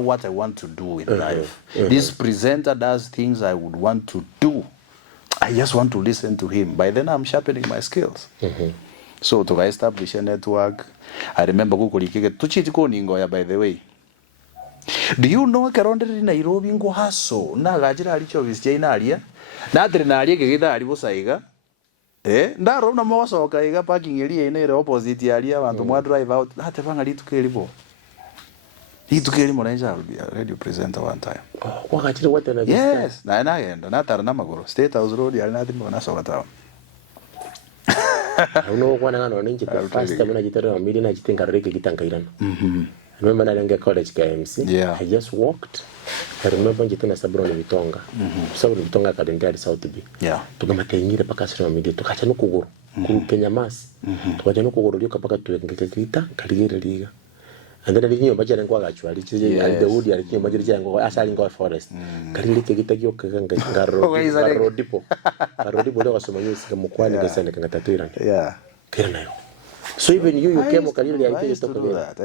what I want to do in life. This presenter does things I would want to do. I just want to listen to him. By then I'm sharpening my skills. So to establish a network, I remember kukulikike tuchitiko ningoya, by the way. Do you know karonde in Nairobi ngo haso na gajira alicho visje inalia na adrenalia kegida alibosaiga ndaro na moso kaiga parking area ine opposite yalia abantu mwa drive out hata vanga litukelibo litukeli manager will be a radio presenter one time. Wakati wote na yes na naenda na tara na magoro State House Road ya na timu na soka town. Uno kwa ngano ninji the first time na jitero mili na jitenga reke gitankairana. I remember nalenga college KMC. Yeah. I just walked. I remember njitena Sabroni Vitonga. Sabroni Vitonga kadengari South B. Yeah. Tukamatengire paka sura midi tukacha no kuguru. Ku Kenya Mas. Tukacha no kuguru lyoka paka tuengekita kaligere liga. And then the major ngo actually the wood ya the major ngo asali ngo forest. Kalile kegita kyo ngaro dipo. Ngaro dipo ndo kasoma yesi kama kwani gasana kangatatuira. Yeah. Kira nayo. So even you came Kalile I used to do that.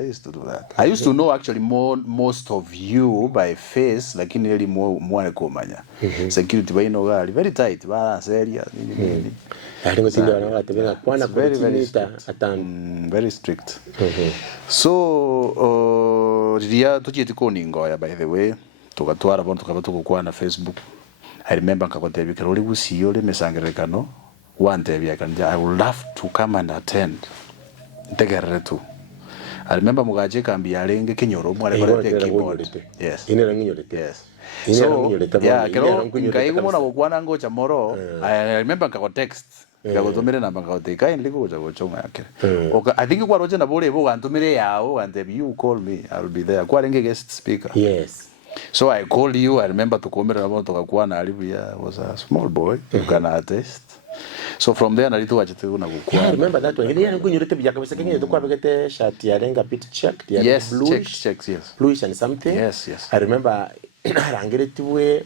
I used to know actually most of you by face, like in really more komanya. Security by no gali very tight, balance area. Very strict. So dia tuchitiko ningoya, by the way, tukatwara abantu tukabatuko na Facebook. I remember nkakotebi keroli busiyo le mesangerekano one day I would love to come and attend. Tegeretu. I remember mugaje kambi alenge kinyoro mwale kolete keyboard. Yes. Ine ranginyorete. Yes. So yeah, kero ngaigo mona kokwana ngocha moro. I remember kako text. Ngagotomere namba ngakoteka indli kuja gochonga yake. Okay, I think kwa roje na bole bo antumire yao and you call me, I'll be there. Kwa lenge guest speaker. Yes. So I called you. I remember tukomere na boto kakwana alivia was a small boy. You can attest. So from there nalitu wachitu na kukua. Yeah, I remember that one. Ile yangu nyurete bija kabisa kenye tukwa begete shati ya renga pit check, ya yes, bluish, checks, yes. Bluish and something. Yes. I remember rangere tuwe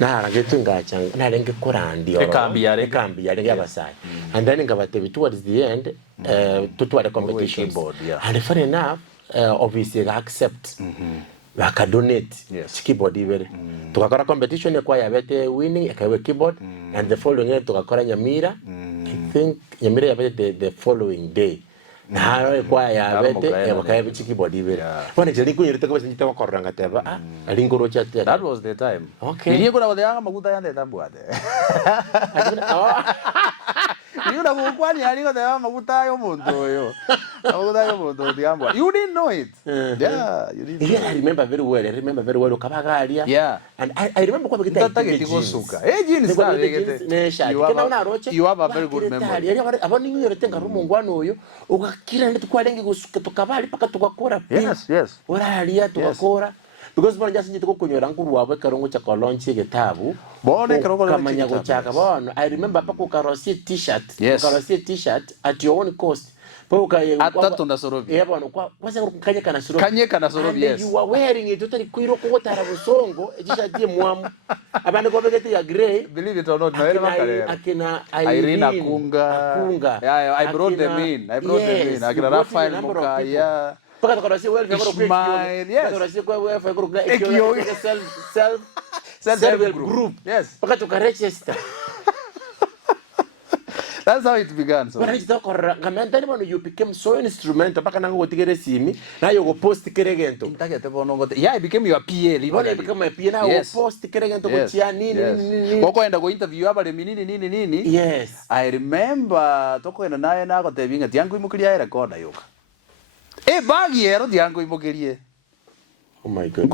na rangere tungacha na renge korandi oro. Ekambi ya renga basai. And then ngabate towards the end tuwa the competition board, yeah. And funny enough, obviously I accept. Waka donate keyboard ibere tukakora competition ya kwa yabete winning akawe keyboard and the following year tukakora Nyamira. I think Nyamira yabete the following day na kwa yabete wakawe keyboard ibere bone jeli kunyirite kwa sinjita wakoranga teba alingoro chat. That was the time. Okay niye kuna wale anga maguta yande tambuade you know kwani alingo teba maguta yo muntu yo maguta yo muntu diambwa. You didn't know it. Yeah, you didn't. Yeah, I remember very well. Ukabagalia. Yeah. And I remember kwa begeta jeans. Jeans na begeta. You have a very good memory. Abani nyorete ngarumo ngwano uyo ukakira ndi tukwarenge gusuka tukabali paka tukakora. Yes. Oralia tukakora. Because bwana just njitiko kunyora nkuru wawe karongo cha launch gitabu. Bone karongo kamanya gochaka bwana. I remember pako karosi t-shirt. Karosi t-shirt at your own cost. Atatu na Sorobi. Yeah, bwana kwanza kanyeka na Sorobi. Kanyeka na Sorobi, yes. You are wearing it totally kuiro kugotara busongo ejisha die mwamu. Abandi kwa begeti ya grey. Believe it or not, na makale. Akina Irina Kunga. Yeah, I brought them in. Akina Rafael Mukaya. Paka tukarasi welfare group. Yes. Tukarasi kwa welfare group. Ekioge self group. Yes. Paka tukaregister. That's how it began. So you became so instrumental. Paka nango tigere simi. Na you go post kiregento. Yeah, I became your PA. I became my PA. Now you post kiregento kuchia nini. Koko enda go interview abale nini. Yes. I remember toko enda naye na ko tebinga tiangu imukiria record yoka. Bagi ero tiangu imukirie. Oh my God.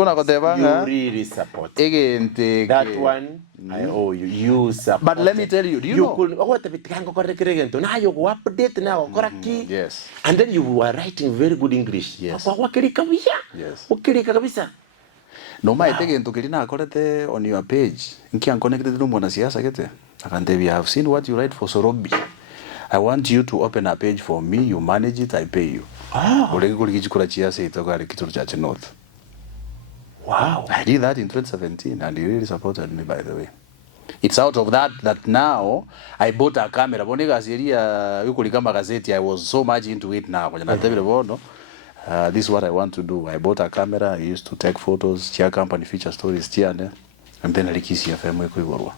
You really support. That one, I owe you. You support. But let me tell you, do you know? What the bitango correct now you update now correct. Yes. And then you were writing very good English. Yes. Yes. Ukirika kabisa. No mai tegento kirina akorete on your page. Nki connected no mwana siasa kete. Akante we have seen what you write for Sorobi. I want you to open a page for me. You manage it, I pay you. Olege kulikijikura chiasa itokari kituru cha North. Wow. I did that in 2017 and he really supported me, by the way. It's out of that now I bought a camera. Bonega seria yukuli kama gazeti. I was so much into it now. This is what I want to do. I bought a camera. I used to take photos, chia company feature stories, and then Kisii FM ikuigorwa.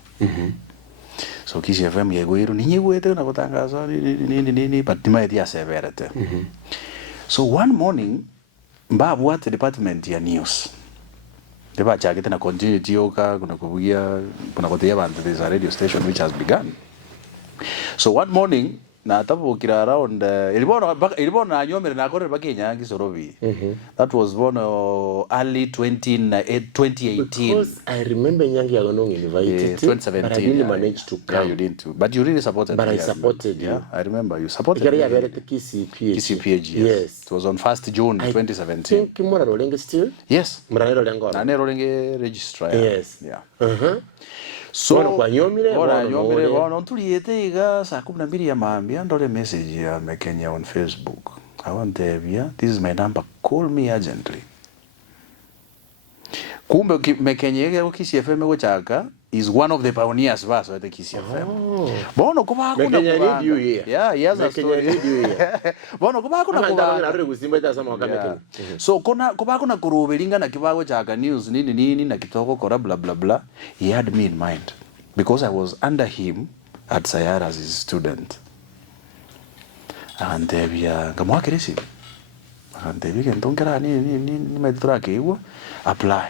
So Kisii FM yegoiru ninyigwete na kutangaza nini but timaitia severete. So one morning mbabu at the department ya news. Deba chakite na continuity yoka kuna kubugia kuna kotea bantu there's a radio station which has begun. So one morning na tabukira around ilibona anyomere na kore bakenya ngi Sorobi. That was born early 2018. Because I remember Nyangi Agonong invited 2017. But I didn't manage to come. Yeah, you didn't too. But you really supported but me. I supported you. Yeah, I remember you supported me. Kisii PhD. Yes. It was on 1st June 2017. I think Mura Rolenge still? Yes. Mura Rolenge. Nane Rolenge registrar. Yes. Yeah. So bono tuliete iga saa 12 ya maambia ndole message ya Mekenya on Facebook. I want to have this is my number, call me urgently. Kumbe Mekenya yake Kisii FM gochaka is one of the pioneers baso at Kisii FM. Bono kuba hakuna Mekenya you here. Yeah, he has a story. You here. Bono kuba hakuna So kuba hakuna kurubelinga na kibago chaka news nini na kitoko kora blah blah blah. He had me in mind because I was under him at Sayara as his student. And bia ngamwakirisi. And bia ntonkera ni metra kewo apply.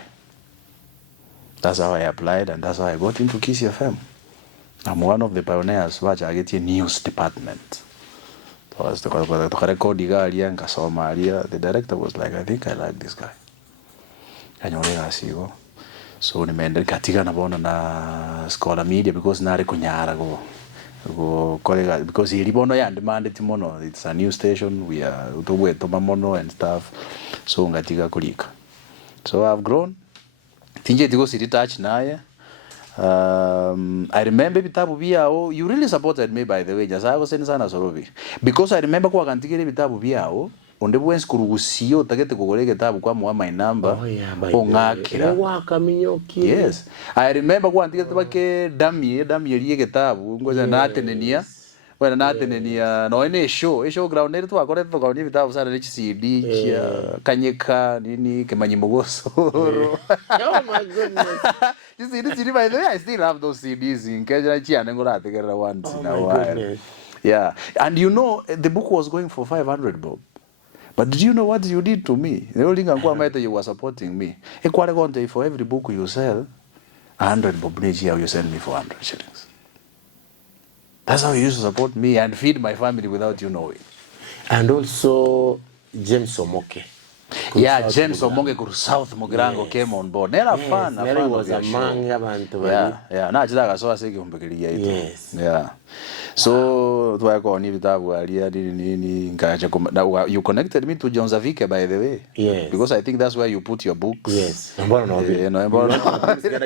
That's how I applied and that's how I got into Kisii FM. I'm one of the pioneers which I get in news department. The director was like, I think I like this guy. So nimeenda katika na bona na Scholar Media because nare kunyara go colleague because ilibono ya demanded mono. It's a new station. We are utobwe mono and stuff. So ngatika kulika. So I've grown. Tinje digo si detach naye. I remember vitabu vyao. You really supported me by the way. Just I was saying sana Sorobi. Because I remember kwa kantikele vitabu vyao. Onde bwensi kurugusio takete kugoleke tabu kwa mwa my number. Oh yeah, ongakira. Wakaminyoki. Yes. I remember kwa antikele tabake damie liye tabu. Ngoja natenenia. Wena natenenia no ene show ground nere twakore tukaundi vitabu sana CD chia kanyeka nini kemanyimogosoro. Oh my goodness. You see this CD by the way I still have those CDs in Kenya chia ngora tegera once in a while. Yeah. And you know the book was going for 500 bob. But did you know what you did to me? The only thing you were supporting me. For every book you sell, 100 bob you send me 400 shillings. That's how you used to support me and feed my family without you knowing. And also James Omoke. Yeah, James Omoke kuru South Mugirango came on board. Nera fan. Nera was among abantu. Yeah. Na chitaka so asiki kumbekelia ito. Yes. Yeah. So twako ni vitabu alia nini ngacha you connected me to John Zavike by the way. Yes. Because I think that's where you put your books. Yes. Mbona no vi. Mbona.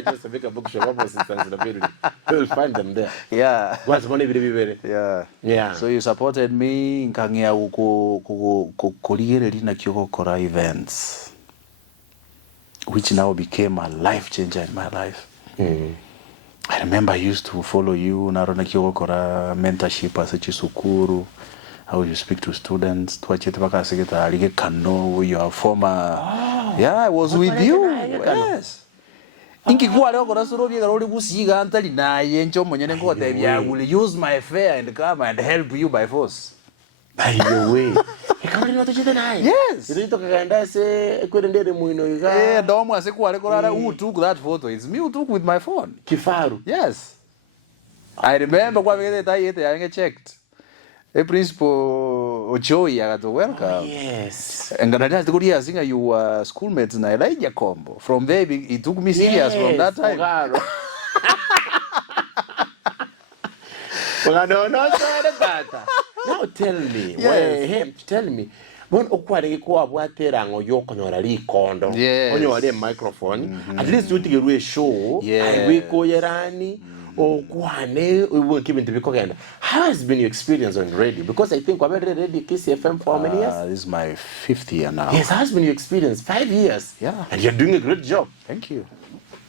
John Zavike bookshop almost in Tanzania. You'll find them there. Yeah. What's money very. Yeah. Yeah. So you supported me nkangia kuligereri na Ekioge kora events which now became a life changer in my life. I remember I used to follow you narona Ekioge kora mentorship as Chisukuru, how you speak to students twachete bakasigeta alige kano your former yeah I was with you. Yes. Ingikuwa leo kora Sorobi garoli gusiga antali naye ncho monyene ngote bya will use my fare and come and help you by force. By the way. Yes. Domo asekuwa kora who took that photo? It's me who took with my phone. Kifaru. Yes. I remember kwa vile tayete yange checked. A principal Ochoi agato welcome. Oh, yes. And Ganada's good years singa you were schoolmates na Elijah combo. From there it took me serious from that time. Now tell me. Yes. Tell me. When okware ko abwatera ngo yokonyora likondo. Onyore microphone. At least you take a show. Yeah. We ko yerani. How has been your experience on radio? Because I think I've been radio Kisii FM for how many years? This is my 5th year now. Yes, how has been your experience? 5 years. Yeah. And you're doing a great job. Thank you.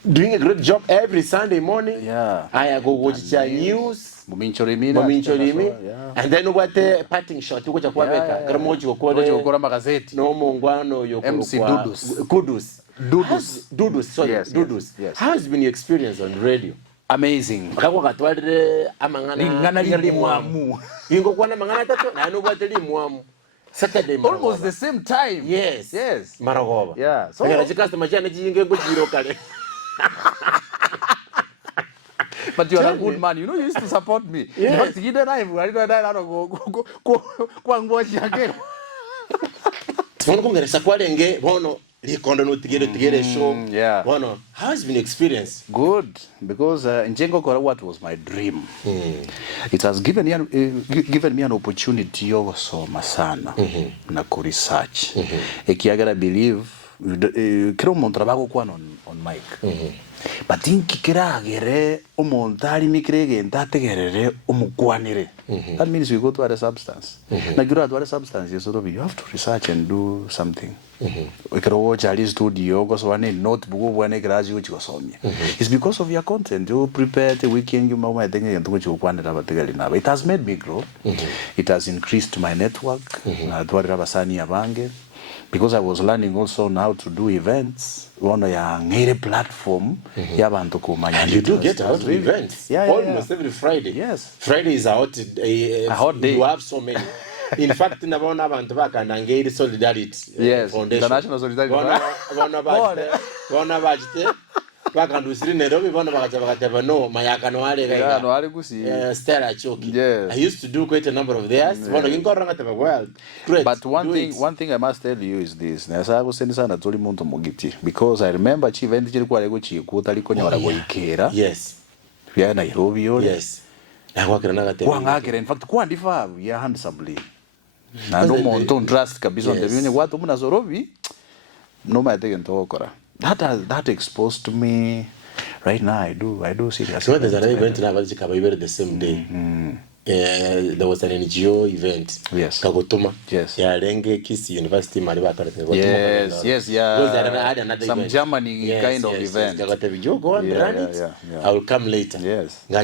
doing a great job every Sunday morning. Yeah. I go watch the news. Muminchorimi. Yeah. And then what the parting shot ukocha kwabeka gramoji okora magazeti no mongwano yokoro MC Dudus. Sorry, yes, Dudus. Yes. How has been your experience on radio? Amazing. Akakwa katwalire amangana limwamu. Ingo kwana mangana tatu na no bwateli mwamu. Saturday morning. Almost the same time. Yes. Maragoba. Yeah. So ngara customer jana jinge go jiro kale. But you are a good man. You know, you used to support me. Yes. But you don't go. Tfono kungeresa kwalenge bono likondo no tigere show. Yeah. Bono, how has been your experience? Good, because Njengo Kora, what was my dream? It has given me an opportunity also masana na ku research. Ekioge, I believe kero montrabago kwa on mic. But inkikira agere omontari mikrege ntategerere omukwanire. That means we go to other substance. Na giro to other substance, Sorobi, you have to research and do something. We can watch at least studio go so one notebook when a graduate go so. It's because of your content. You prepare the weekend you might think and what you want about the it has made me grow. It has increased my network. Because I was learning also now to do events on a platform. And you do get out of events almost every Friday. Yes. Friday is a hot day. You have so many. In fact, nabaona abantu bakandangeri solidarity. Yes. Foundation. International solidarity. Bona bajite bakandusiri Nairobi bona bakateba no Mayaka no ale guy. Yeah, no ale kusi. Stella Choki. Yes. I used to do quite a number of theirs. Bona inkoranga teba well. Great. But one thing I must tell you is this. Nasa kusendisa na toli muntu mugiti because I remember chi event chiri kwa lego chi kuta liko nyora go ikera. Yes. Ya Nairobi yole. Yes. Kwangakira in fact kwa ndifa ya handsomely. Na no muntu trust kabisa ndebine watu muna Sorobi no matter ntokora. That exposed me right now. I do seriously. So there's an event now the same day. There was an NGO event. Yes. Kagotoma. Yes. Yeah, Renge Kisii University Mariba. Yes, yeah. Some event. Germany kind of event. You go and run it. Yeah. I will come later. Yes. Wow,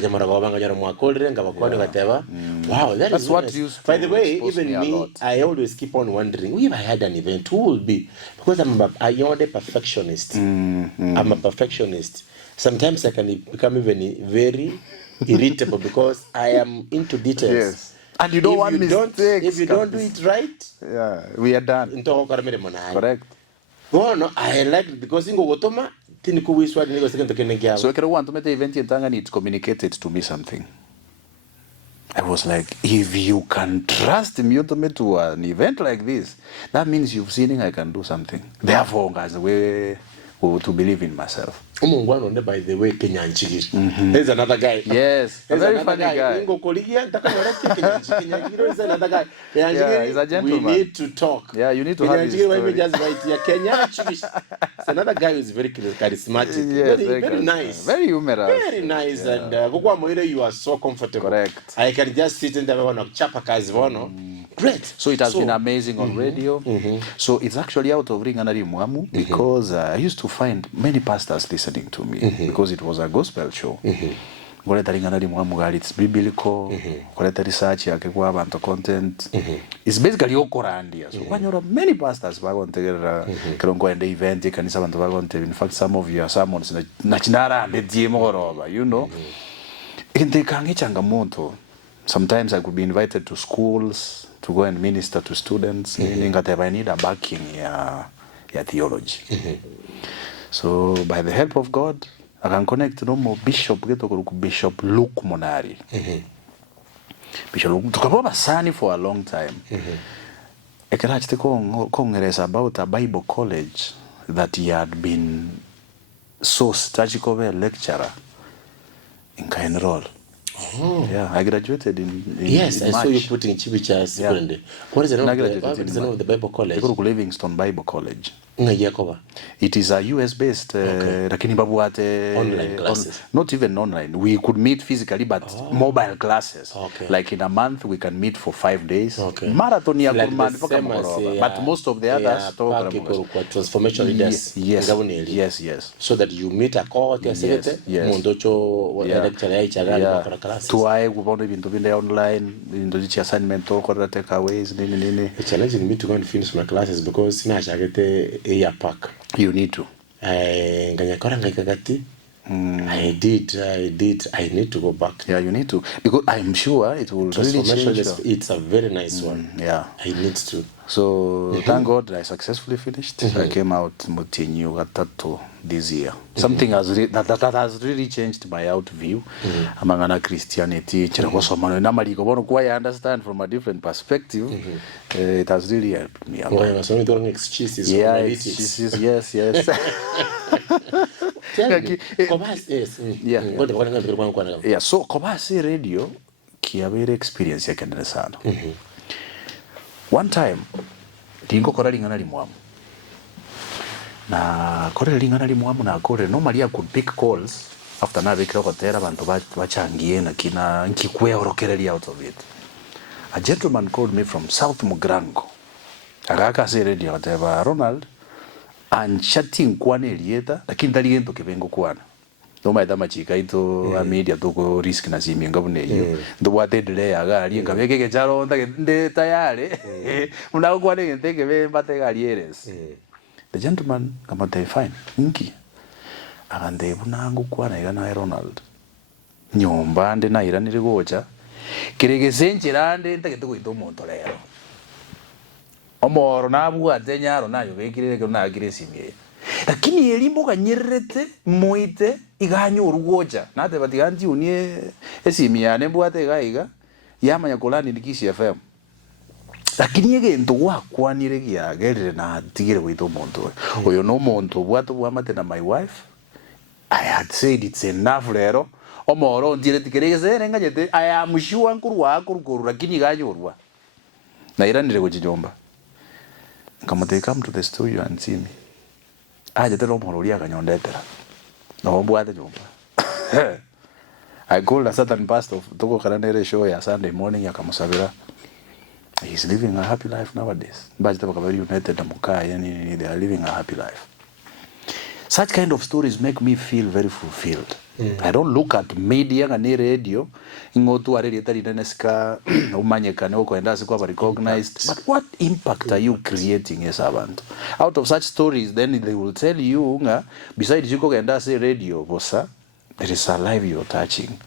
that's what nice. used to By the way, even me, I always keep on wondering, if I had an event, who will be? Because I'm a perfectionist. I'm a perfectionist. Sometimes I can become even very irritable because I am into details. Yes. And you don't want mistakes. If you don't do it right, yeah, we are done. Correct. Oh no, I like it because in Gotoma, so I want to make the event and it communicated to me something. I was like, if you can trust me to an event like this, that means you've seen I can do something. Therefore, as a way to believe in myself. By the way, there's another guy. Yes, a very funny guy. Yeah, he's a gentleman. We need to talk. Yeah, you need to have his story. It's another guy who's very charismatic. Yes, very nice. Very humorous. Very nice. Yeah. And you are so comfortable. Correct. I can just sit in the chapa kazi. Great. So it has been amazing on radio. So it's actually out of Ringanari Mwamu because I used to find many pastors listening to me because it was a gospel show. It's biblical, research, content. It's basically Okorandia. So many pastors and the event, in fact, some of your sermons, you know. Sometimes I could be invited to schools to go and minister to students. I need a backing theology. So by the help of God, I can connect no Bishop Luke Monari. Bishop Luke tukababa sani for a long time. Ekerachite kongereza about a Bible college that he had been so strategic of a lecturer in Kainrol. Yeah, I graduated in yes, in I March. saw you putting Chibicha secondary. What is the name of the Bible They college? go to Livingston Bible College. Yakoba. It is a US based lakini babuate Online classes. not even online. We could meet physically but mobile classes. Okay. Like in a month we can meet for 5 days. Okay. Marathon ya Like kurumani the paka same as mugoroba. But most of the others kwa transformation leaders. Yes. So that you meet a cohort ya segete mundocho lecture ya ichagari kwa classes. Tuae kubona ibintu binde online, ibintu chi assignment to kwa takeaways nini. It's challenging me to go and finish my classes because sina chagete a pack. You need to. Nganyakora ngaikagati. I did. I need to go back. Yeah, you need to, because I'm sure it will really change. It's a very nice one. Yeah, I need to. So thank God I successfully finished. I came out mutinyu gatatu this year. Something has that has really changed my out view among Christianity. I understand from a different perspective. It has really helped me. Excuses. Yeah, excuses. Yes. Yeah, so Kobasi radio kiabere experience yake ndene sana. One time tingo kora lingana limwamu. Na kora lingana limwamu na kore normally I could pick calls after na bekira kotera bantu bachangie na kina nkikwe orokereri out of it. A gentleman called me from South Mugrango. Agaka se radio ateba Ronald and chatting kwane lieta lakini ndali gento kebengo kwana. No maida machika ito a media toko risk na simi ngabune yo ndo wate delay agari ngabeke ke charo nda nde tayari una kwane gente ke be mbate galieres. The gentleman kama they fine nki agande bunangu kwana igana Ronald nyomba nde na iranire gocha kirege senchirande ndagete kuito monto lero omoro nabu atenya ro nayo bekirire ke na agresimi lakini elimbo kanyerete moite iganyo urugoja nate batiganti unie esimiane mbwate gaiga yamanya kolani ni Kisii FM lakini egento gwakwanire giagerere na tigire gwito monto oyo no monto bwato bwamate na my wife. I had said it's enough lero omoro ndire tigereze nganyete I am sure nkuru wakuru lakini ganyo urwa na iranire gojijomba kama they come to the studio and see me ajatero omoro akanyondetera no mbwate jomba. I called a certain pastor toko karanere show ya Sunday morning yakamusabira. He's living a happy life nowadays. But they are living a happy life. Such kind of stories make me feel very fulfilled. I don't look at media and radio ingotu arereta rineska umanyeka ne ukoenda sikwa recognized. But what impact are you creating as a band? Out of such stories, then they will tell you besides you go and say radio bossa, there is a life you're touching.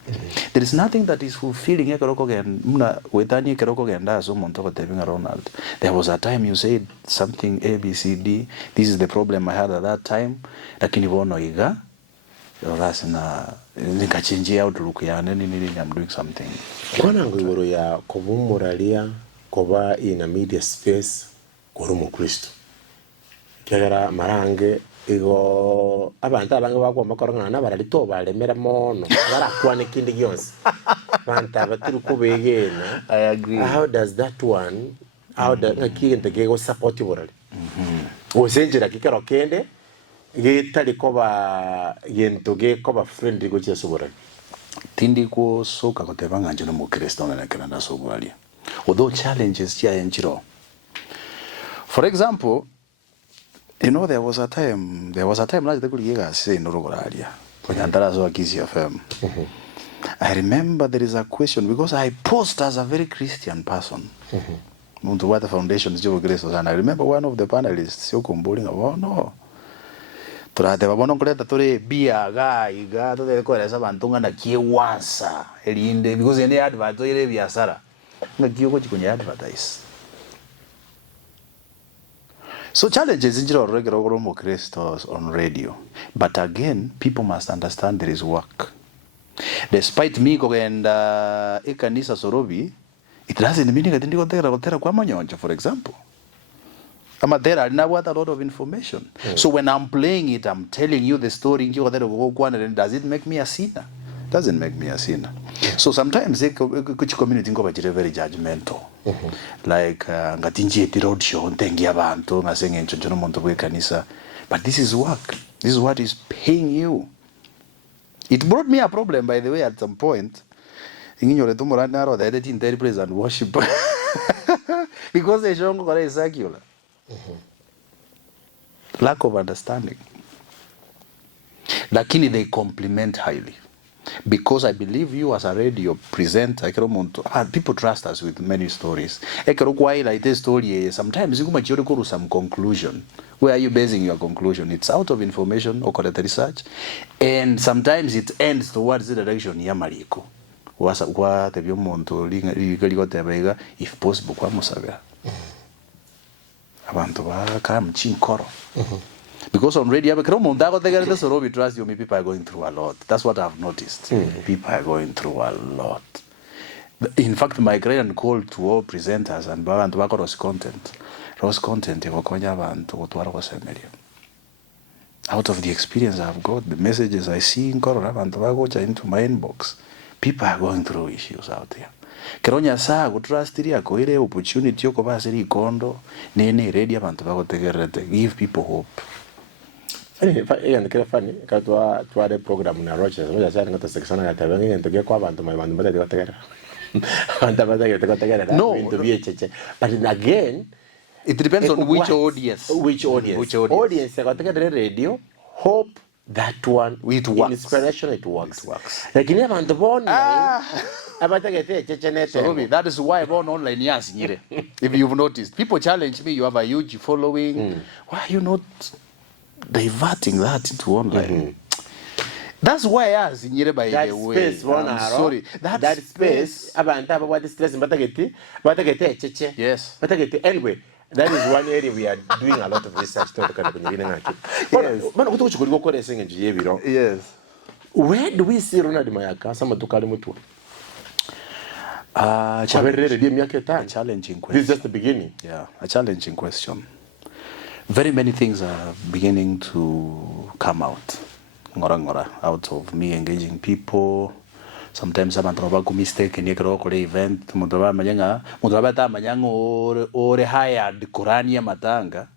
There is nothing that is fulfilling. There was a time you said something A, B, C, D. This is the problem I had at that time. Lakini bono iga, nikachange outlook ya nini I'm doing something. Kwana ngwiro ya kubumuralia kuba in a media space kurumu Kristo. Kagara marange igo abantu abange bagomba korongana bararito balemera mono barakwane kindi gyonse banta batiri kubegena. I agree. How does that one kigente gego support borali osenjera kikero kende getali koba yento ge koba friend go cheso borali tindi ko soka koteba nganje no mu Kristo na Canada so borali although challenges chia enchiro. For example, you know, there was a time like the Brigadier say no rogoralia konyandara zo Kisii FM. I remember there is a question because I posed as a very Christian person. Muntu what the foundation is grace, and I remember one of the panelists so comboling about no turate babono kuleta tore bia ga to de koresa bantunga na kiwansa elinde because any advertise ile biashara ngakiyoko chikunya advertise. So challenges in regular Christos on radio. But again, people must understand there is work. Despite me going Kanisa Sorobi, it doesn't mean that you go kwa manyonja, for example. There are now a lot of information. So when I'm playing it, I'm telling you the story. Does it make me a sinner? doesn't make me a sinner. So sometimes kuchi community ngo bajire very judgmental. Like ngatinje ti road show ntengi abantu ngasenge nchonjo muntu kwe kanisa. But this is work. This is what is paying you. It brought me a problem, by the way, at some point. Inginyore tumurana ro that in third praise and worship. Because they show ngo kore secular. Lack of understanding. Lakini they compliment highly. Because I believe you as a radio presenter, people trust us with many stories. Story sometimes you go some conclusion. Where are you basing your conclusion? It's out of information or correct research, and sometimes it ends towards the direction ya maliko. If possible, kwa musaga. Abantu bakam chinkoro. Because on radio, Sorobi trust you, people are going through a lot. That's what I've noticed. People are going through a lot. In fact, my client called to all presenters and Rose content. Rose content, out of the experience I've got, the messages I see in into my inbox, people are going through issues out there. Keronya saa trust iri akoire opportunity yoko basiri kondo nene radio abantu bagotegerete, give people hope. And the funny, to a program in a Rochester, which I said, got a section at the beginning to get quite to my man, but they got together. No, but again, it depends on which audience. Which audience? Audience, I got together radio, hope that one, it works. Inspiration, it works. Like you never on the one. Sorobi, that is why I'm on online. Yes, if you've noticed, people challenge me. You have a huge following. Why are you not diverting that into online? That's why I asked by that the way. Space, I'm sorry. That space. About stress, yes. Anyway, that is one area we are doing a lot of research. Yes. Where do we see Ronald Mayaka? Challenging question. This is just the beginning. Yeah, a challenging question. Very many things are beginning to come out. Out of me engaging people. Sometimes I'm about to mistake in a event. Ore hired Kurania Matanga.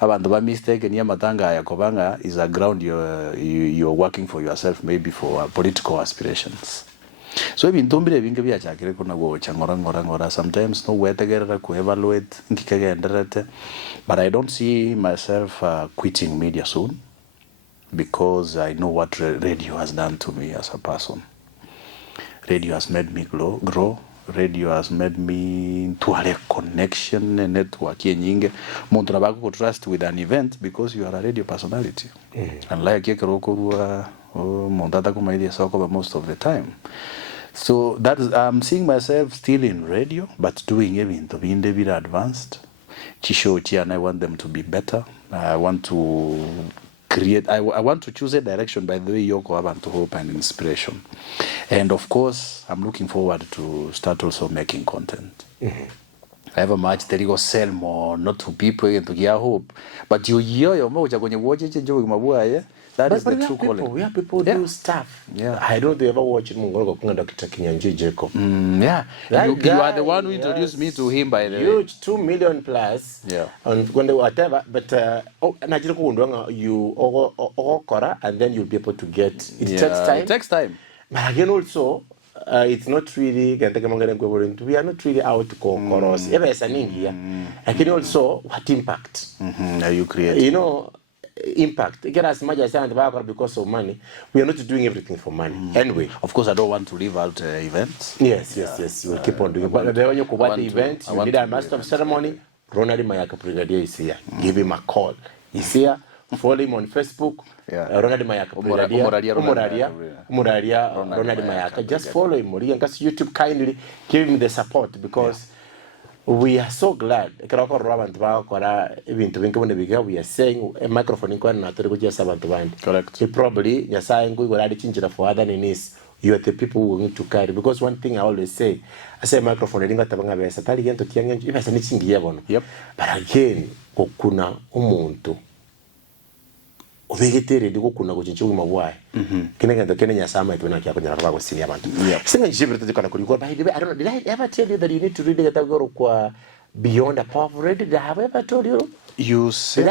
Abantu mistake in Matanga Yakobanga is a ground you're working for yourself, maybe for political aspirations. So even don't believe in Gabia Chakre Kunago Changora sometimes no way together to evaluate but I don't see myself quitting media soon because I know what radio has done to me as a person. Radio has made me grow. Radio has made me to a connection and network. Montrabago trust with an event because you are a radio personality. And like most of the time. So that is, I'm seeing myself still in radio, but doing even to be in the advanced. Chisho and I want them to be better. I want to create. I want to choose a direction. By the way, Yoko have to hope and inspiration. And of course, I'm looking forward to start also making content. I have a match that you go sell more, not to people and to get hope. But you hear your mouth when you watch it, that is the true calling. We have people do stuff. Yeah. I don't ever watch it. Dr. Kinyanji Jacob. Yeah. You are the one who introduced me to him, by the way. Huge, 2 million plus. Yeah. And when they whatever, but you kora and then you'll be able to get it. Takes time. It takes time. But again, also, it's not really. We are not really out to chorus. I can also what impact you create. Impact. Get as much as I can because of money. We are not doing everything for money. Anyway, of course, I don't want to leave out events. Yes. We'll keep on doing. But when you go to the event, you need a master of ceremony. Ronald Mayaka Brigadier is here. Give him a call. He's here. Follow him on Facebook. Ronald Mayaka Brigadier. Ronald Mayaka. Just follow him. YouTube kindly give him the support because. We are so glad. We are saying a microphone in correct. Probably for other needs. You are the people who need to carry. Because one thing I always say, I say microphone. Yep. But again, kuna umuntu obegetere ndiko kuna kuchinchu mabwaye kene ngento kene nyasama ituna kya kunyara kwa sini abantu singa njibire tukana kuri kwa by the way I don't know, did I ever tell you that you need to read the goro kwa Beyond a Poverty? Did I have ever told you? You said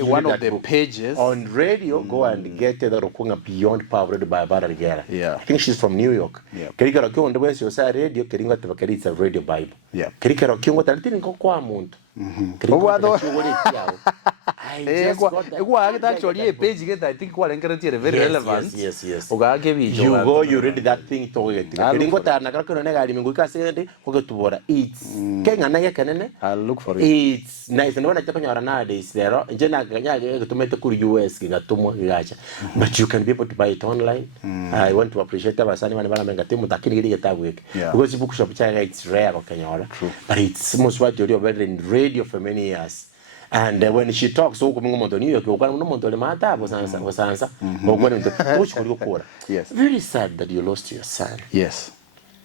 one of the pages on radio. Go and get the Rokunga Beyond Poverty by Brigadier. Yeah, I think she's from New York. Yeah, Kerika Rokyo on the West Yosa radio. Keringa Tabakari, it's a radio Bible. Yeah, Kerika Rokyo what I didn't go kwa Mount. Actually a page get I think what very relevant. Yes. You go, you read that thing to it. Keringa Tanaka Nagari Muka said, forget to water. It's Kenga Kanene. I'll look for it. It's nice. And when I talk on your nowadays, there are to make the US, but you can be able to buy it online. I want to appreciate our son when I'm getting that week. Because bookshop it's rare, but it's most what you're better in radio for many years. And when she talks, so coming on New York, yes, very sad that you lost your son. Yes.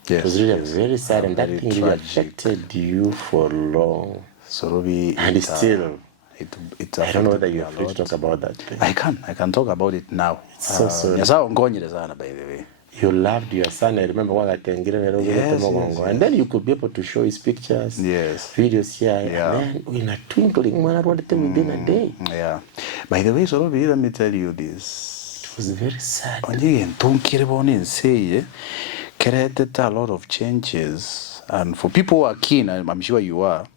It was really very sad, and that thing really affected you for long. Sorobi, and still, I don't know whether you are free to talk about that thing. I can talk about it now. It's so sorry. Yes, I'm going to by the way. You loved your son. I remember what I can yes. And then you could be able to show his pictures, videos here, and then in a twinkling, within a day. Yeah. By the way, Sorobi, let me tell you this. It was very sad. Created a lot of changes, and for people who are keen, I'm sure you are.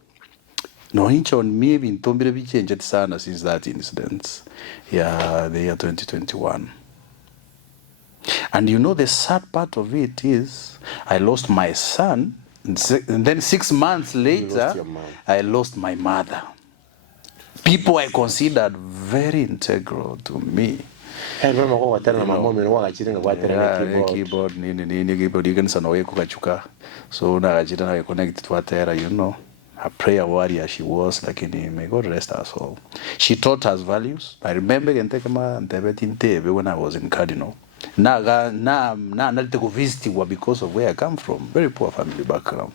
No inch on me been tombere be changed sana since that incident. Yeah, the year 2021. And you know the sad part of it is I lost my son, and then 6 months later I lost my mother. People I considered very integral to me. I remember what I my mom and what keyboard keyboard you can sanoe kukachuka. So na I connected to her, you know. A prayer warrior she was, like may God rest her soul. She taught us values. I remember when I was in Cardinal. Na go visit because of where I come from. Very poor family background.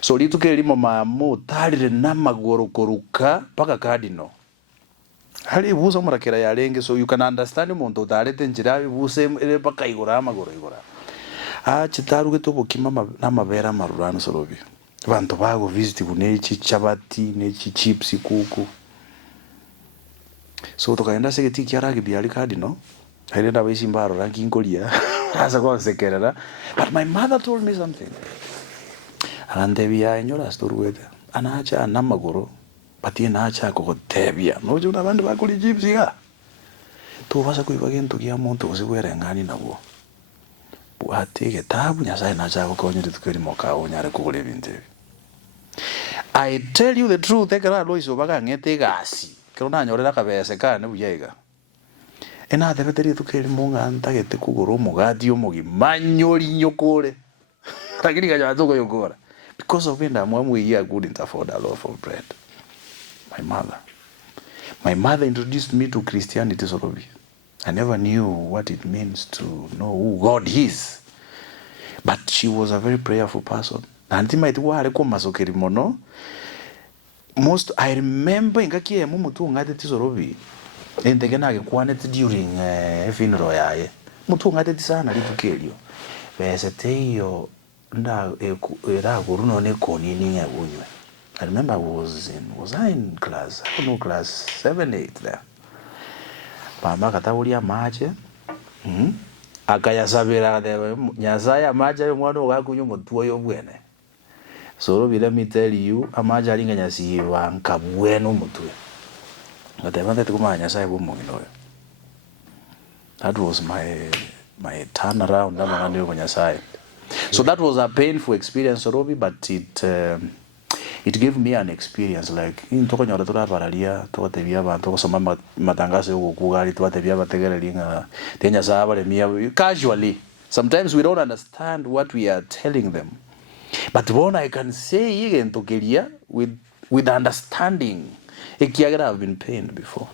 So lituke limo mamu talire namagoro koruka paka Cardinal. Hali buza murakera yarenge, so you can understand umuntu utarete njira buse ere paka igora amagoro igora. Chitaruge to bukima namabera marurano Sorobi. Bantu bago visit kunechi chabati nechi chips kuku. So tokaenda segeti kyarage byali Cardinal. Haida bisi mbaro ranking kolia. Asa ko sekerera. But my mother told me something. Alande biya enyora storuwete. Anacha namagoro. Pati nacha ko tebia. No juna bandu bakuli gypsy ga. Tu basa kuibagento kya muntu usiwere ngani nabo. Buate ke tabu nyasa nacha ko konyere tukeri moka onyare kugule binte. I tell you the truth, ekara loiso baga ngete gasi. Kero nyorera kabese kana buyega. Ena debeteri tukeri monga antagete kugoro mugadi omugi manyori nyokore. Lakini kaja atoko yokora. Because of it, I couldn't afford a loaf of bread. My mother introduced me to Christianity, Sorobi. I never knew what it means to know who God is. But she was a very prayerful person. And most I remember in Kakie Mutu ngate Sorobi. And the Ganag quantity during a funeral. Mutu ngate sana little kill you. There's a tale. I remember was I in class? I don't know, class 7, 8 there. Mama kataulia mache. Akayasabira de nyasaya mache mwana wakunyo mutuo yo bwene. So let me tell you, amaja alinga nyasi wanka bweno mutuo. Ngatema kuma nyasaya bumongino. That was my turn around na ngane nyasaya. So that was a painful experience, Sorobi, but it gave me an experience like in toko nyora tura paralia to tebia ba to soma matangase ukugari to tebia bategerelinga tenya saba le mia casually. Sometimes we don't understand what we are telling them, but when I can say again to Kelia with understanding, Ekioge have been pained before.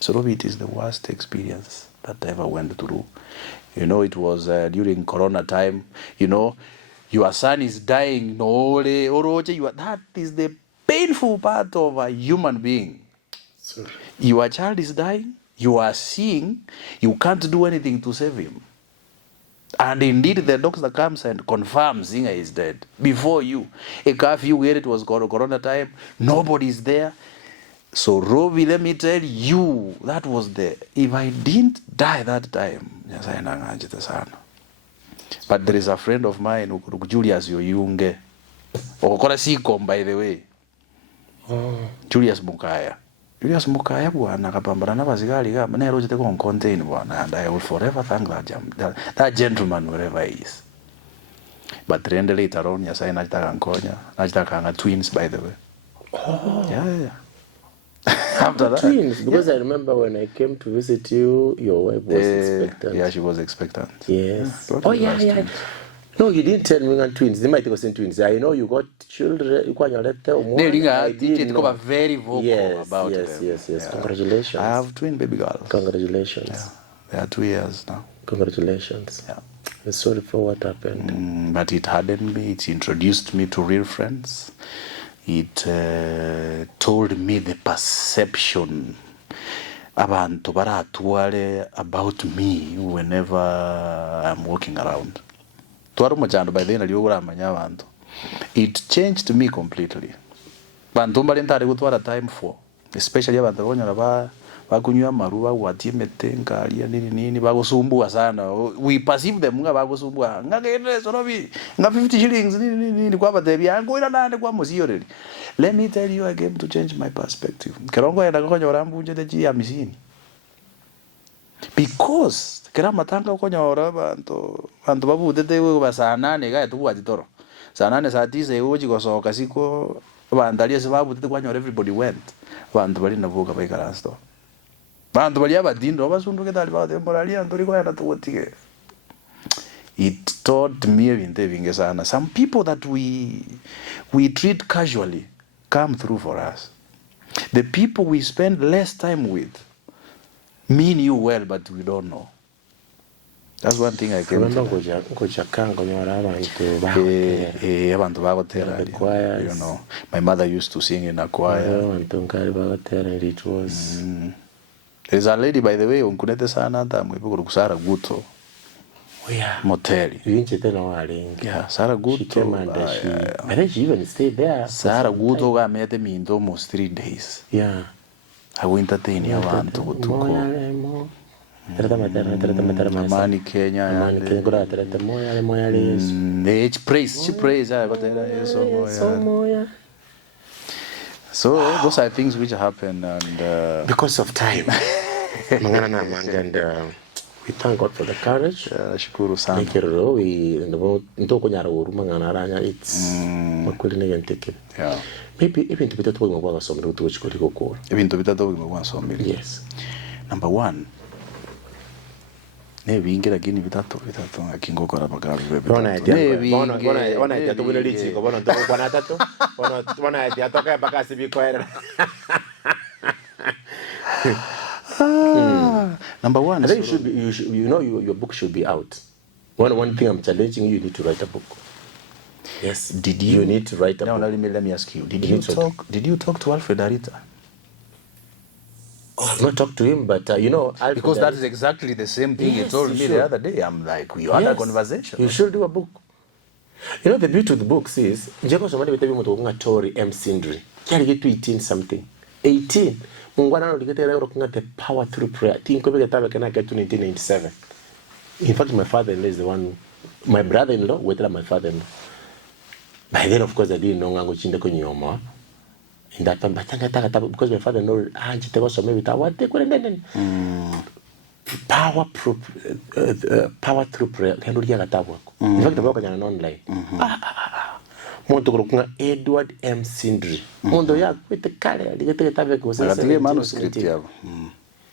Sorobi, it is the worst experience that I ever went through. You know, it was during Corona time. You know, your son is dying. That is the painful part of a human being. Sorry. Your child is dying, you are seeing, you can't do anything to save him. And indeed, the doctor comes and confirms Zinga is dead before you. A curfew where it was corona time, nobody is there. So, Robi, let me tell you, that was if I didn't die that time, but there is a friend of mine, Julius Yoyunge, Okora Sikom, by the way. Julius Mukaya. Julius Mukaya bwana akapambana na bazigari kama na roje teko contain bwana, and I will forever thank that gentleman wherever he is. But then later on yasai najitaka twins, by the way. Yeah. After that, twins, because I remember when I came to visit you, your wife was expectant. Yeah, she was expectant. Yes. Yeah. No, you didn't tell me on twins. They might go send twins. I know you got children. I didn't know. Very vocal about them. Yes. Yeah. Congratulations. I have twin baby girls. Congratulations. Yeah. They are 2 years now. Congratulations. Yeah. I'm sorry for what happened. But it hardened me. It introduced me to real friends. It told me the perception abantu baratware about me whenever I'm walking around. It changed me completely. Bantu mbali ntari gutwara time for, especially abantu bonyara bakunywa maruba watimete ngalia nini bagusumbua sana. We perceive them nga bagusumbua. Ngakene Sorobi, nga 50 shillings nini kwa batebi yangu ila nane kwa musiyori. Let me tell you, I came to change my perspective. Kerongo enda konyora mbunje teji ya misini. Because kera matanga konyora bantu babudete we saa 8 ga tuwa titoro. Saa 8 saa 9 uji gosoka siko bandalia sababu tete kwanyora everybody went. Bantu bali navuka baikara sto. Bantu bali abadindo basunduke tali ba temporalia ndori kwa yana tuwotike. It taught me ebinte binge sana. Some people that we treat casually come through for us. The people we spend less time with mean you well, but we don't know. That's one thing I came to. You know, my mother used to sing in a choir. It was. There's a lady, by the way, unkunete sana tamu Sara Guto. Oh yeah. Moteli. Yeah, Sara Guto. She came and I think she even stayed there. Sara Guto got me in almost 3 days. Yeah. I went at the abantu gutuko. Amani Kenya. She prays. So those are things which happen, and because of time. And we thank God for the courage. Shukuru sana. Yeah. Maybe even to be that way more some to which could go. Even to be that way more some. Yes. Number one. Maybe ingira gini vitatu akingokora bagari bebe. Bona idea to wile lichi ko bona to kwana tatu. Bona idea to ka bakasi bikwera. Number one, I think your book should be out. One thing I'm challenging you need to write a book. Yes. You need to write a book. Now let me ask you. Did you talk to Alfred Arita? Oh, I've not talked to him, but Alfred, because that is exactly the same thing he told me the other day. I'm like, we had a conversation. You should do a book. You know, the beauty of the books is somebody with Tori M. Sindri. Can get to 18 something. 18. The power through prayer. I think I get to 1997. In fact, my father-in-law is the one. My brother-in-law waited at my father-in-law. By then, of course, I didn't know Ngango Chinde Konyoma. In that time, because my father-in-law, power through prayer. In fact, I work on online. Edward M. Sindri. With the color, manuscript.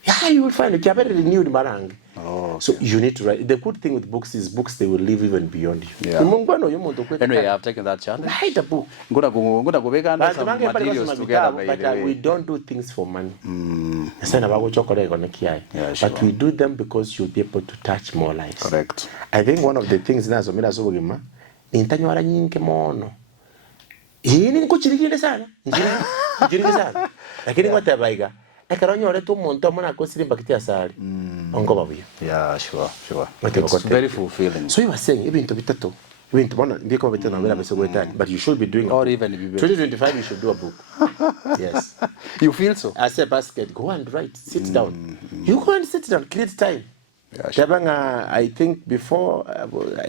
Yeah, you will find it. You have already renewed Marang. Okay. So you need to write. The good thing with books is books, they will live even beyond you. Yeah. Anyway, I've taken that challenge. Write a book. But we don't do things for money. Yeah, sure. But we do them because you'll be able to touch more lives. Correct. I think one of the things now, Nintanyora nyingi mono. Hii ni kuchirikile sana. Kuchirikile sana. Lakini ngote baiga. ekaronyore tu muntu mona kosiri mbakiti asali ongo babuya. Yeah, sure. It's very fulfilling. So you were saying ibintu bitatu ibintu bona ndiko bitatu na bese gwetani, but you should be doing or even 2025 you should do a book. Yes. You feel so? I say basket, go and write, sit down. You go and sit down, create time. Yeah, sure. I think before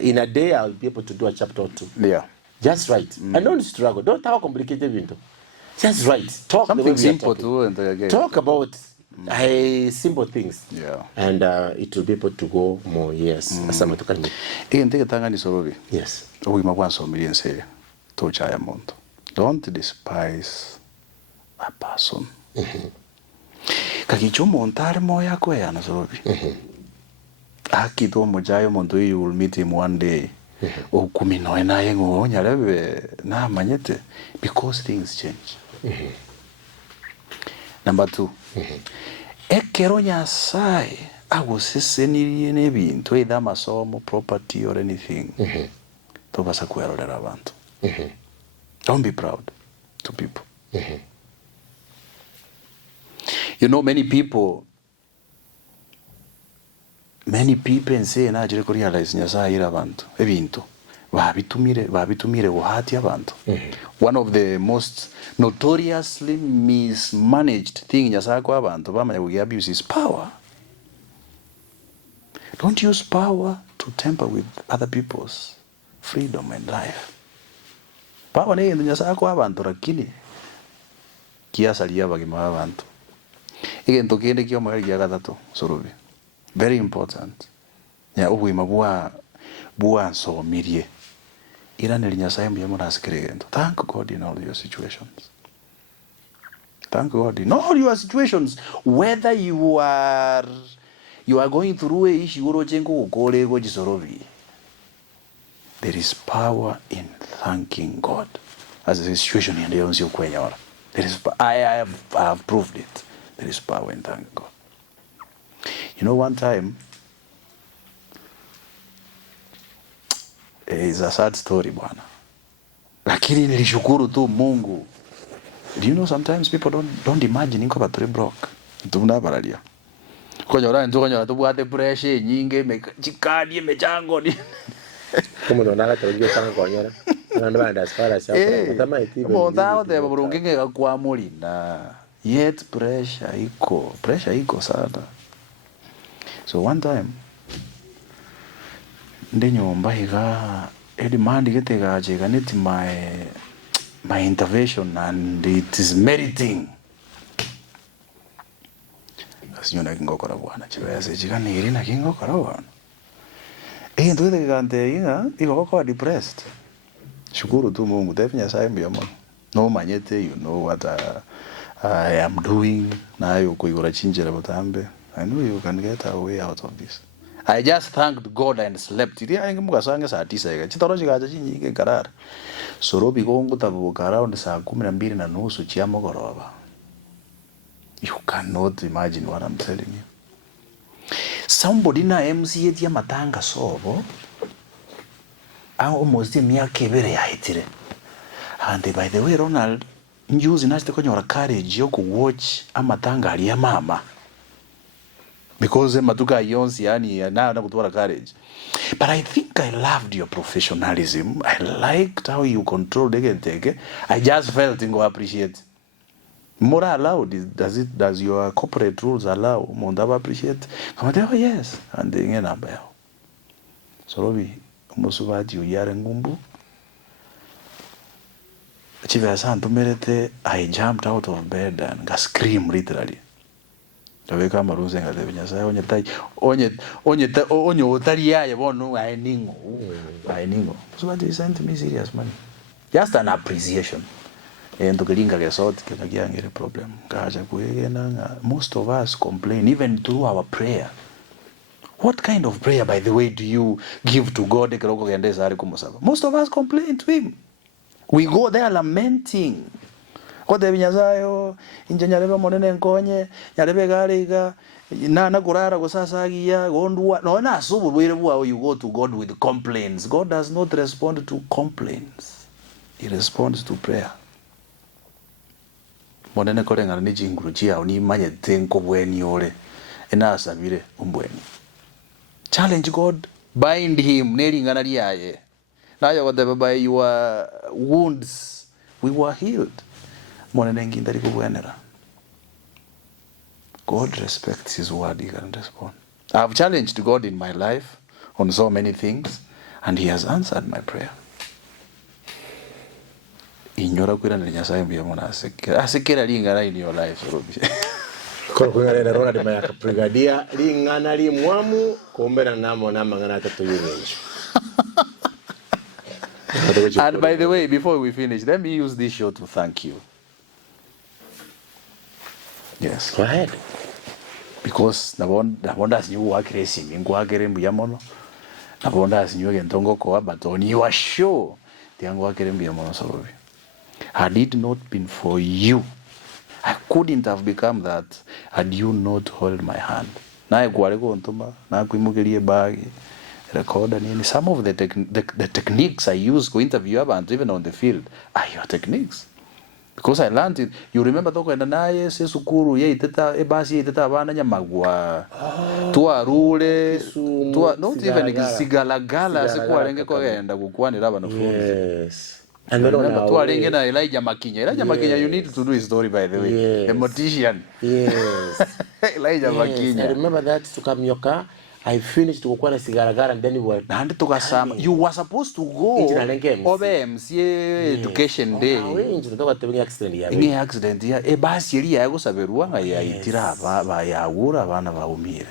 in a day I'll be able to do a chapter or two. Yeah. Just write. And don't struggle. Don't have a complicated window. Just write. Talk something the way simple too, and again. Talk about simple things. Yeah. And it will be able to go more years. Asama tukani. Take tanga ni Sorobi. Yes. We mabwanso million say to chaya monto. Don't despise a person. Kakicho montare moya kwea na Sorobi. Akito mojayo monto, you will meet him one day. Okumino na yengo nyalebe na manyete, because things change. Number 2. Ekero Nyasaye agusesenirie nebintu either masomo, property or anything. Tobasa kwerolera abantu. Don't be proud to people. You know, many people say na jere realize Nyasaye ira abantu ebintu babitumire buhati abantu. One of the most notoriously mismanaged thing Nyasaye kwa abantu bamanya we abuse is power. Don't use power to tamper with other people's freedom and life. Power ne Nyasaye kwa abantu lakini kiasalia bagima abantu. Igento kende kyo mweri ya gatatu Sorobi. Very important. Ya ubwima bwa nsomirie. Ira ne Nyasaye mbiye munasikirigento. Thank God in all your situations. Thank God in all your situations, whether you are going through a issue urojengo ukole go Sorobi. There is power in thanking God. As a situation in the onzio kwenyora. There is I have proved it. There is power in thanking God. You know, one time, it's a sad story, bwana. Lakini nilishukuru tu Mungu. Do you know sometimes people don't imagine inko batore broke. Tumna baralia. Konyora nzokonyora tubuate pressure nyinge mechikadi mechango ni. Como no nada te dio sana konyora. Nando banda asfara sia. Kama iti. Mondao de burungenge kwa mulinda. Yet pressure iko sana. So one time ndi nyomba higa edimandi getega jega neti my intervention and it is meriting. Asinyona kingokora bwana chibese chikaniri na kingokora bwana. Ndo de gante iko kwa depressed. Shukuru tu Mungu defanya sai mbiyamo. No manyete, you know what I am doing na yuko yura chinjera botambe. I know you can get a way out of this. I just thanked God and slept. Iria ngemuka sange saa 9 ega. Chitoro chikaja chinyike karara. Sorobi kongo tabuka around saa 12:30 chiamo goroba. You cannot imagine what I'm telling you. Somebody na MCA dia matanga sobo. Almost miaka ibere yaitire. And by the way, Ronald, njuzi nashite konyora courage yo watch amatanga ali ya mama. Because matuka yonsi yani na kutora courage. But I think I loved your professionalism. I liked how you controlled the. I just felt and go appreciate. More allowed, does your corporate rules allow? Mondaba appreciate. Come oh yes, and then number. Sorobi, umusubati uyare ngumbu. I jumped out of bed and I screamed literally. Taweka maruze ngade Nyasaye onye otari yaye bono ainingo. So what he sent me serious money. Just an appreciation. And to gelinga gesort kenagiangere problem. Kaja kuegena most of us complain even through our prayer. What kind of prayer, by the way, do you give to God? Most of us complain to him. We go there lamenting. Kote binyazayo inje nyarebe monene nkonye nyarebe gariga na kurara kusasagia gondwa no na subu bwire bwa you go to God with complaints. God does not respond to complaints. He responds to prayer. monene korenga ni jinguru chia oni manye tenko bweni ole ena sabire umbweni challenge God, bind him nelingana liaye nayo whatever by your wounds we were healed monene nginda likubwenera. God respects his word, he can respond. I've challenged God in my life on so many things and he has answered my prayer. Inyora kwira na nyasaye mbia mona asekera lingana in your life Sorobi. Kwa kwingana na Ronald Mayaka Brigadier lingana li mwamu kuombera namo na mangana atatu yenyewe. And by the way, before we finish, let me use this show to thank you. Yes. Go ahead. Because nabonda sinyu wakresi mingwagere mbuyamono. Nabonda sinyu gentongo kwa but on your show tiango wakere mbuyamono Sorobi. Had it not been for you, I couldn't have become that had you not held my hand. Na kwaleko ntoma na kuimugelie bagi recorder nini. Some of the techniques I use to interview abantu even on the field are your techniques. Because I learned it. You remember toko enda naye se sukuru ye iteta ebasi ye iteta abana nyamagwa. Tuwa rule, tuwa not even sigalagala sikuwa lenge kwa enda kukwanira abanafunzi. Yes. And then remember tuwa lenge na Elijah Makinya. Elijah Makinya, you need to do his story by the way. Yes. A mortician. Yes. Elijah Makinya. I remember that tukamyoka. I finished kukwana sigaragara and then we were and tukasama you were supposed to go obe MCA education day ni accident ya basi yari yagusaberwa nga yayitira aba yagura abana baumire.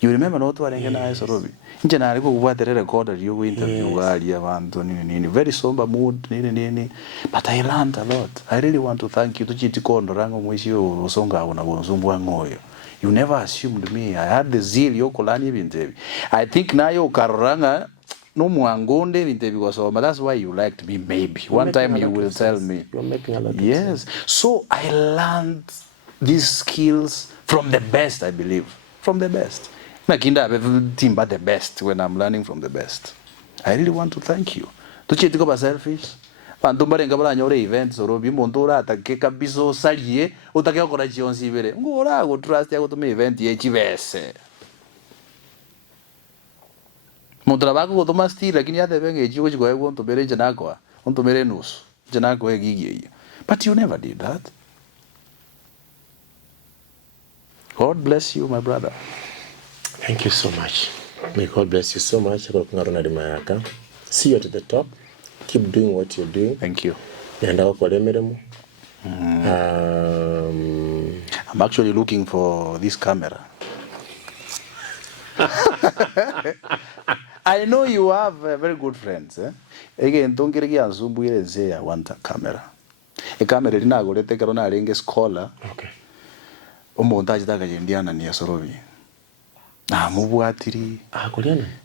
You remember not warenge na Sorobi nje na ariko kubwatera record yo interview gali abantu nini very somber mood nini but I learned a lot. I really want to thank you tuchiti kondo rango mwishi usonga una bonzumbwa ngoyo. You never assumed me. I had the zeal yokolani bintebi. I think nayo karoranga no muangonde bintebi kwa so that's why you liked me maybe. One time you will tell me. You're making a lot of yes. sense. So I learned these skills from the best, I believe. From the best. Nakinda timba the best when I'm learning from the best. I really want to thank you. Tuchiti ko selfish. Pantumba ngabala nyore events Sorobi montora atake kabiso salie utake okora chionsi bere ngora go trust ya kutume event ye chivese montora bako go toma stili lakini ate benge chigo chigo ego ntomere janakwa ntomere nusu janakwa egigi. But you never did that. God bless you my brother. Thank you so much. May God bless you so much. Ronald Mayaka. See you at the top. Keep doing what you're doing. Thank you. I'm actually looking for this camera. I know you have very good friends. Again, don't get I want a camera. A camera didn't go to take a scholar. Okay. Montage that Indiana near Sorobi. Mubwatiri.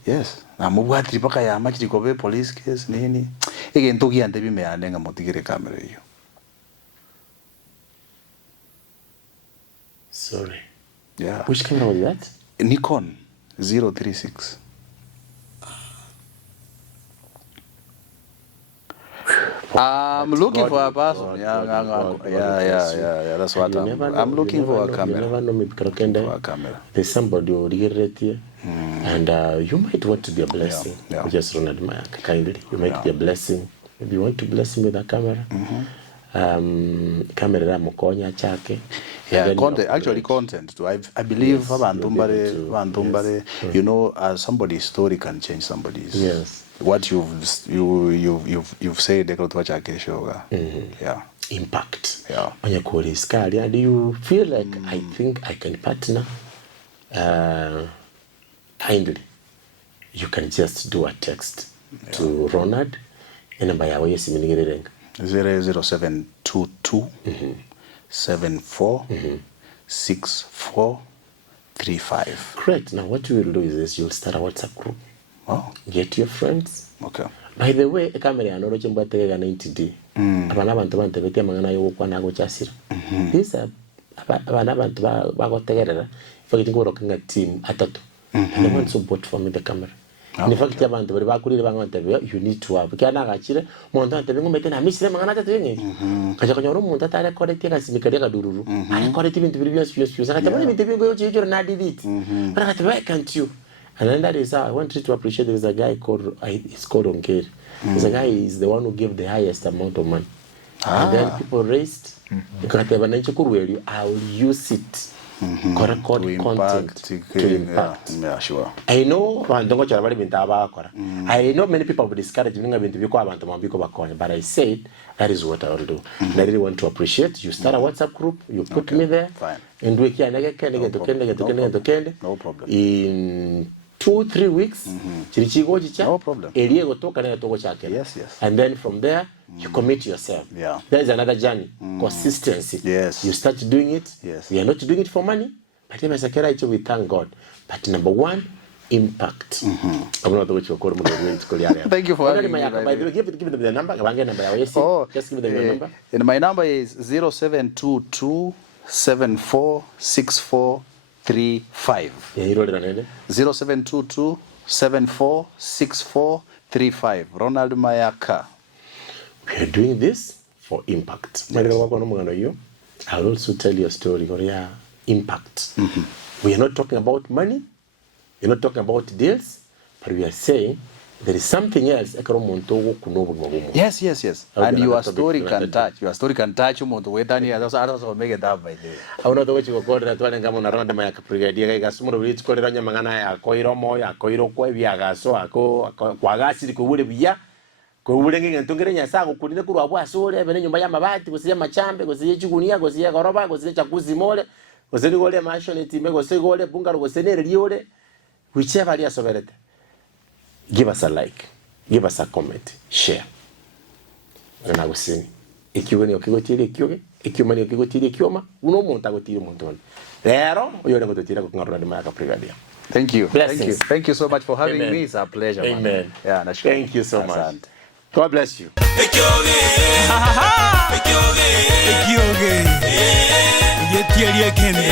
Yes. Mubwatiri paka ya machi dikobe police case nini. Again, togi ante bime anenga motigere camera yo. Sorry. Yeah. Which camera was that? Nikon 036. I'm looking for a person. Yeah. That's what I'm looking for. A camera. You never know me because there's somebody who regret here, and you might want to be a blessing. Yeah. Just Ronald Mayaka, kindly. You might be a blessing. Maybe you want to bless him with a camera. Camera mokonya chake. Yeah, content. Actually, content too. I believe Vantumbare. You know, somebody's story can change somebody's. Yes. What you've said, yeah. Impact. Yeah. On your call is career, and you feel like I think I can partner. Kindly, you can just do a text to Ronald, and by our way, 00722 74 64 35. Great. Now, what you will do is this: you'll start a WhatsApp group. Oh. Get your friends. Okay. By the way, a camera no roche mbatega 90D. Abana abantu bantebete mangana yo kwa nago chasira. These are abana abantu bagotegerera. For getting working a team atatu. And they want to bought for me the camera. in fact abantu bari bakurire banga interview you need to have kana gachire muntu interview ngomete na misire mangana tatu yenye kaja kanyoro muntu atare correct ka simikare ka dururu ari correct ibintu biri byose saka tabone interview go yo na delete bara ka why can't you and then that is how I want you to appreciate there is a guy called it's called Onkeri. This guy is the one who gave the highest amount of money and then people raised because they were I will use it record content to impact. Yeah, sure. I know I know many people will discourage me but I said that is what I will do. And I really want to appreciate you. Start a WhatsApp group, you put me there. Fine. And we can no problem. In 2-3 weeks, no problem. Yes. And then from there, you commit yourself. Yeah. There is another journey, consistency. Yes. You start doing it. Yes. We are not doing it for money, but we thank God. But number one, impact. I'm not what you call Thank you for having me. By the way, give them the number. Just give them the number. And my number is 0722 746435. Yeah, you wrote it down. 0722 746435. Ronald Mayaka. We are doing this for impact. Yes. I'll also tell you a story. Impact. We are not talking about money. We're not talking about deals. But we are saying there is something else. Yes. And your story can touch. Your story can touch you. Also make it up by day. I don't know what you call that one. I'm going to run the Mayaka Brigadier. I got some of it. Call it on your mangana. Koiro moya. Koiro koi viaga. So I go. Kwagasi kuwule via. Kuwulengi ngentongere nyasako kulinde kuru abwa sole bene nyumba ya mabati kusiye machambe kusiye chigunia kusiye goroba kusiye chakuzi mole kusiye gole mashoneti me kusiye gole bungaro kusiye riole whichever you soberete. Give us a like, give us a comment, share. Na gusini Ekioge ni okigotire Ekioge Ekioma ni okigotire Ekioma uno muntu agotire muntu rero uyo ni gotire kungaro ndi Mayaka Brigadier. Thank you. Thank you so much for having Amen. me. It's a pleasure. Amen. Man. Yeah, nashukuru. Thank you so much. God bless you. Ekioge. Ekioge. Ekioge. Ekioge.